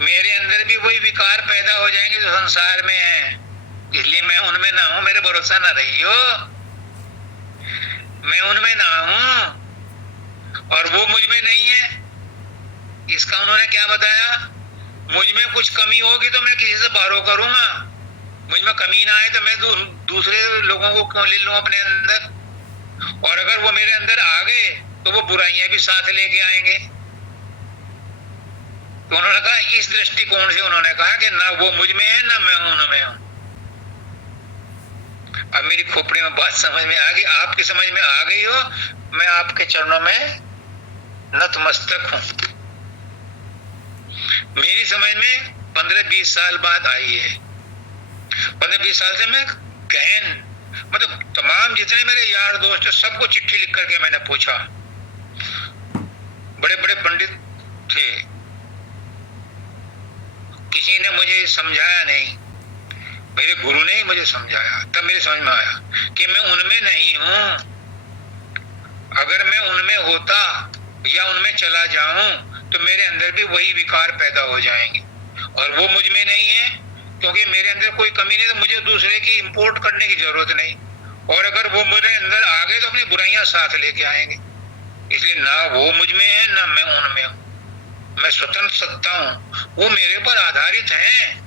मेरे अंदर भी वही विकार पैदा हो जाएंगे जो संसार में है। इसलिए मैं उनमें ना हूं, मेरे भरोसा ना रहियो, मैं उनमें ना हूं और वो मुझ में नहीं है। इसका उन्होंने क्या बताया, मुझ में कुछ कमी होगी तो मैं किसी से बारो करूंगा, मुझ में कमी ना आए तो मैं दूसरे लोगों को क्यों ले लूं अपने अंदर, और अगर वो मेरे अंदर आ गए तो वो बुराइयां भी साथ लेके आएंगे। तो उन्होंने कहा इस दृष्टिकोण से उन्होंने कहा कि ना वो मुझ में है ना मैं उनमें हूं। अब मेरी खोपड़ी में बात समझ में आ गई, आपकी समझ में आ गई हो, मैं आपके चरणों में नतमस्तक हूं। मेरी समझ में 15-20 साल बाद आई है। 15-20 साल से मैं गहन, मतलब तमाम जितने मेरे यार दोस्त सबको चिट्ठी लिख करके मैंने पूछा। बड़े बड़े पंडित थे, किसी ने मुझे समझाया नहीं, मेरे गुरु ने ही मुझे समझाया। तब मेरे समझ में आया कि मैं उनमें नहीं हूं। अगर मैं उनमें होता या उनमें चला जाऊं तो मेरे अंदर भी वही विकार पैदा हो जाएंगे, और वो मुझ में नहीं है क्योंकि मेरे अंदर कोई कमी नहीं, तो मुझे दूसरे की इंपोर्ट करने की जरूरत नहीं, और अगर वो मेरे अंदर आ गए तो अपनी बुराइयां साथ लेके आएंगे। इसलिए ना वो मुझ में है ना मैं उनमें हूं, मैं स्वतंत्र सत्ता हूं, वो मेरे पर आधारित हैं,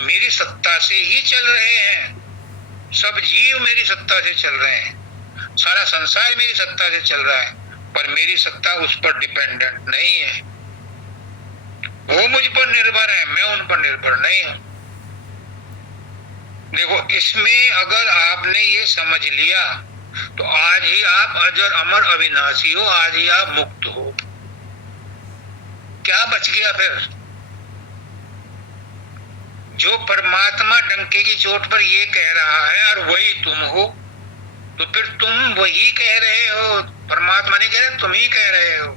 मेरी सत्ता से ही चल रहे हैं। सब जीव मेरी सत्ता से चल रहे हैं, सारा संसार मेरी सत्ता से चल रहा है, पर मेरी सत्ता उस पर डिपेंडेंट नहीं है। वो मुझ पर निर्भर है, मैं उन पर निर्भर नहीं हूं। देखो, इसमें अगर आपने ये समझ लिया तो आज ही आप अजर अमर अविनाशी हो, आज ही आप मुक्त हो। क्या बच गया फिर? जो परमात्मा डंके की चोट पर ये कह रहा है और वही तुम हो, तो फिर तुम वही कह रहे हो, परमात्मा नहीं कह रहे, तुम ही कह रहे हो।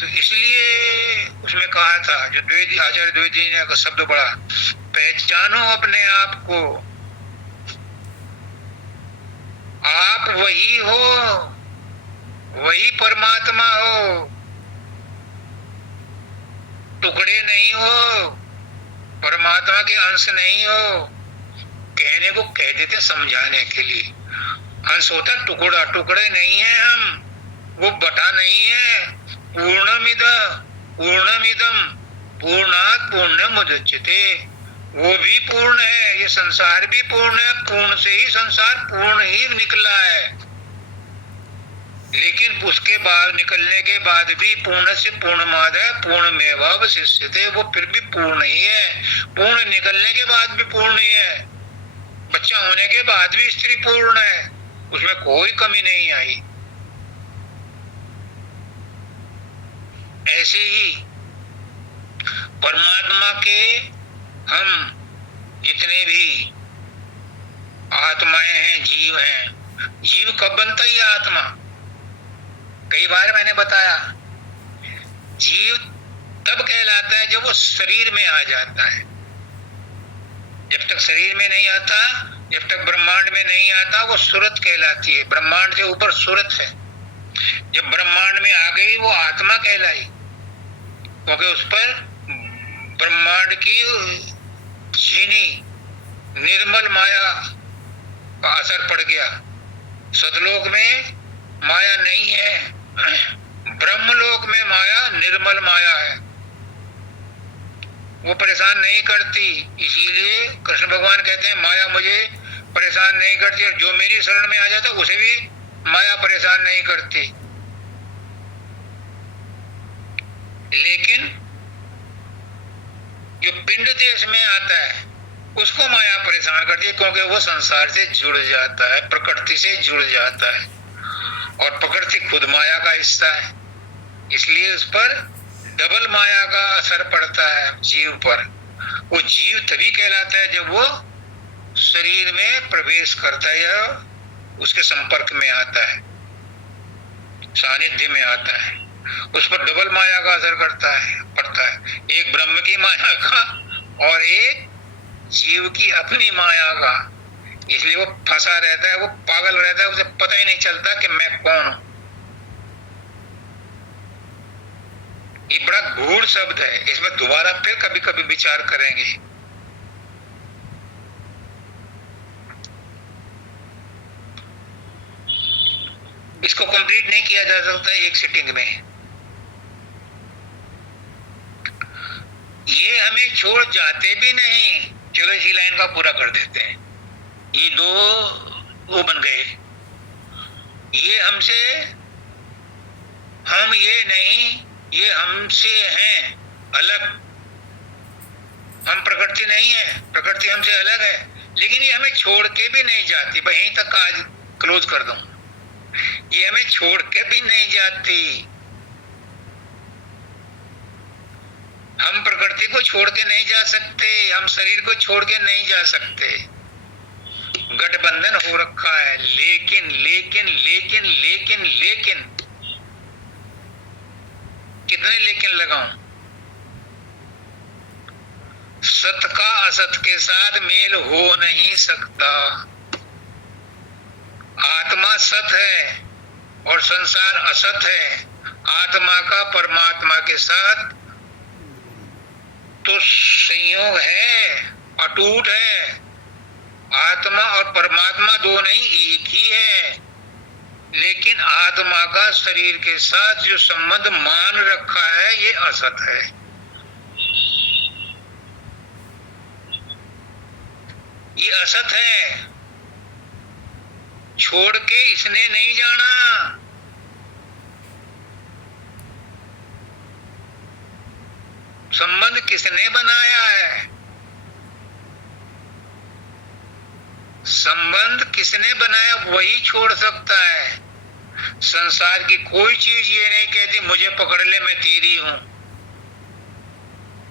तो इसलिए उसमें कहा था, जो द्विवेदी आचार्य द्विवेदी ने का शब्द बड़ा, पहचानो अपने आप को, आप वही हो, वही परमात्मा हो, टुकड़े नहीं हो, परमात्मा के अंश नहीं हो। कहने को कह देते समझाने के लिए, अंश होता टुकड़ा, टुकड़े नहीं है हम, वो बटा नहीं है। पूर्णमिदम पूर्णात् पूर्णमुदच्यते, वो भी पूर्ण है, ये संसार भी पूर्ण है, पूर्ण से ही संसार पूर्ण ही निकला है। लेकिन उसके बाद निकलने के बाद भी पूर्ण से पूर्णमादाय पूर्णमेवावशिष्यते, वो फिर भी पूर्ण ही है। पूर्ण निकलने के बाद भी पूर्ण ही है, बच्चा होने के बाद भी स्त्री पूर्ण है, उसमें कोई कमी नहीं आई। ऐसे ही परमात्मा के हम जितने भी आत्माएं हैं, जीव हैं, जीव कब बनता ही आत्मा? कई बार मैंने बताया जीव तब कहलाता है जब वो शरीर में आ जाता है। जब तक शरीर में नहीं आता, जब तक ब्रह्मांड में नहीं आता, वो सूरत कहलाती है। ब्रह्मांड से ऊपर सूरत है। जब ब्रह्मांड में आ गई वो आत्मा कहलाई, क्योंकि उस पर ब्रह्मांड की झीनी निर्मल माया का असर पड़ गया। सतलोक में माया नहीं है, ब्रह्मलोक में माया निर्मल माया है, वो परेशान नहीं करती। इसीलिए कृष्ण भगवान कहते हैं माया मुझे परेशान नहीं करती, और जो मेरी शरण में आ जाता है उसे भी माया परेशान नहीं करती। लेकिन जो पिंड देश में आता है उसको माया परेशान करती है, क्योंकि वो संसार से जुड़ जाता है, प्रकृति से जुड़ जाता है, और प्रकृति खुद माया का हिस्सा है। इसलिए उस पर डबल माया का असर पड़ता है जीव पर। वो जीव तभी कहलाता है जब वो शरीर में प्रवेश करता है या उसके संपर्क में आता है, सानिध्य में आता है। उस पर डबल माया का असर पड़ता है, एक ब्रह्म की माया का और एक जीव की अपनी माया का। इसलिए वो फंसा रहता है, वो पागल रहता है, उसे पता ही नहीं चलता कि मैं कौन हूं। ये बड़ा गूढ़ शब्द है, इसमें दोबारा फिर कभी कभी विचार करेंगे। इसको कंप्लीट नहीं किया जा सकता एक सिटिंग में। ये हमें छोड़ जाते भी नहीं। चलो इसी लाइन का पूरा कर देते हैं। ये दो वो बन गए, ये हमसे, हम ये नहीं, ये हमसे हैं अलग। हम प्रकृति नहीं है, प्रकृति हमसे अलग है, लेकिन ये हमें छोड़ के भी नहीं जाती। वहीं तक आज क्लोज कर दूं। ये हमें छोड़ के भी नहीं जाती। हम प्रकृति को छोड़ के नहीं जा सकते, हम शरीर को छोड़ के नहीं जा सकते। गठबंधन हो रखा है, लेकिन लेकिन लेकिन लेकिन लेकिन कितने लेकिन लगाऊं? सत का असत के साथ मेल हो नहीं सकता। आत्मा सत है और संसार असत है। आत्मा का परमात्मा के साथ तो संयोग है, अटूट है। आत्मा और परमात्मा दो नहीं, एक ही है। लेकिन आत्मा का शरीर के साथ जो संबंध मान रखा है ये असत है। ये असत है, छोड़ के इसने नहीं जाना। संबंध किसने बनाया है? संबंध किसने बनाया वही छोड़ सकता है। संसार की कोई चीज ये नहीं कहती मुझे पकड़ ले मैं तेरी हूं,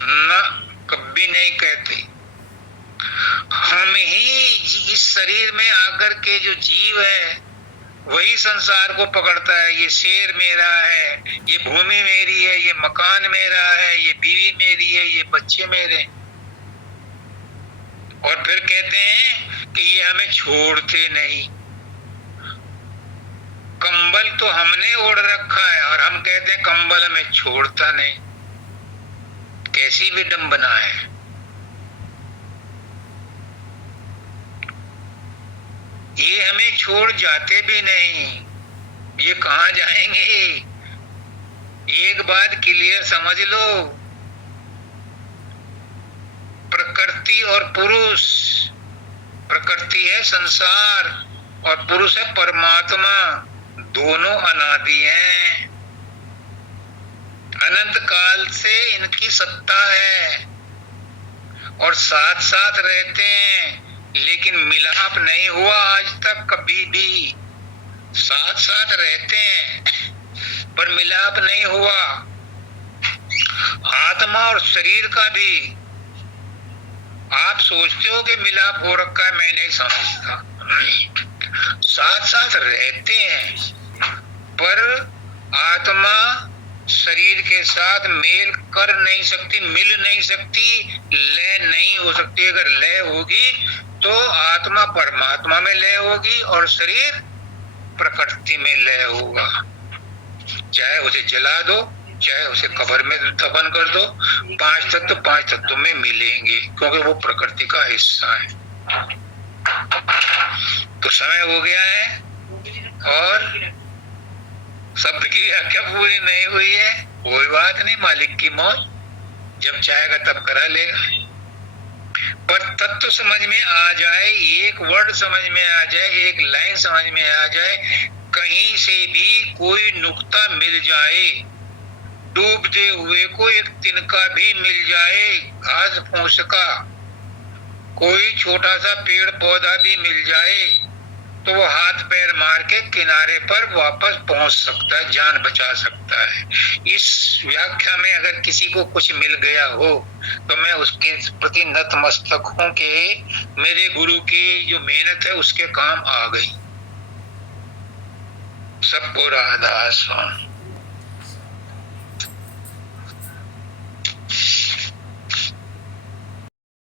ना, कभी नहीं कहती। हम ही इस शरीर में आकर के जो जीव है वही संसार को पकड़ता है। ये शेर मेरा है, ये भूमि मेरी है, ये मकान मेरा है, ये बीवी मेरी है, ये बच्चे मेरे। और फिर कहते हैं कि ये हमें छोड़ते नहीं। कंबल तो हमने ओढ़ रखा है और हम कहते हैं कंबल हमें छोड़ता नहीं। कैसी विडंबना है। ये हमें छोड़ जाते भी नहीं। ये कहां जाएंगे? एक बात क्लियर समझ लो, प्रकृति और पुरुष, प्रकृति है संसार और पुरुष है परमात्मा, दोनों अनादि हैं। अनंत काल से इनकी सत्ता है और साथ साथ रहते हैं, लेकिन मिलाप नहीं हुआ आज तक कभी भी। साथ साथ रहते हैं पर मिलाप नहीं हुआ। आत्मा और शरीर का भी आप सोचते हो कि मिलाप हो रखा है, मैं नहीं समझता। साथ साथ रहते हैं पर आत्मा शरीर के साथ मेल कर नहीं सकती, मिल नहीं सकती, लय नहीं हो सकती। अगर लय होगी तो आत्मा परमात्मा में लय होगी और शरीर प्रकृति में लय होगा। चाहे उसे जला दो, चाहे उसे कब्र में दफन कर दो, पांच तत्व में मिलेंगे, क्योंकि वो प्रकृति का हिस्सा है। तो समय हो गया है और शब्द की व्याख्या पूरी नहीं हुई है, कोई बात नहीं, मालिक की मौज, जब चाहेगा तब करा लेगा। पर तत्व समझ में आ जाए, एक वर्ड समझ में आ जाए, एक लाइन समझ में आ जाए, कहीं से भी कोई नुक्ता मिल जाए, डूबते हुए को एक तिनका भी मिल जाए, घास फूस का कोई छोटा सा पेड़ पौधा भी मिल जाए, तो वो हाथ पैर मार के किनारे पर वापस पहुंच सकता है, जान बचा सकता है। इस व्याख्या में अगर किसी को कुछ मिल गया हो तो मैं उसके प्रति नतमस्तक हूं कि मेरे गुरु की जो मेहनत है उसके काम आ गई। सबको राधा स्वामी।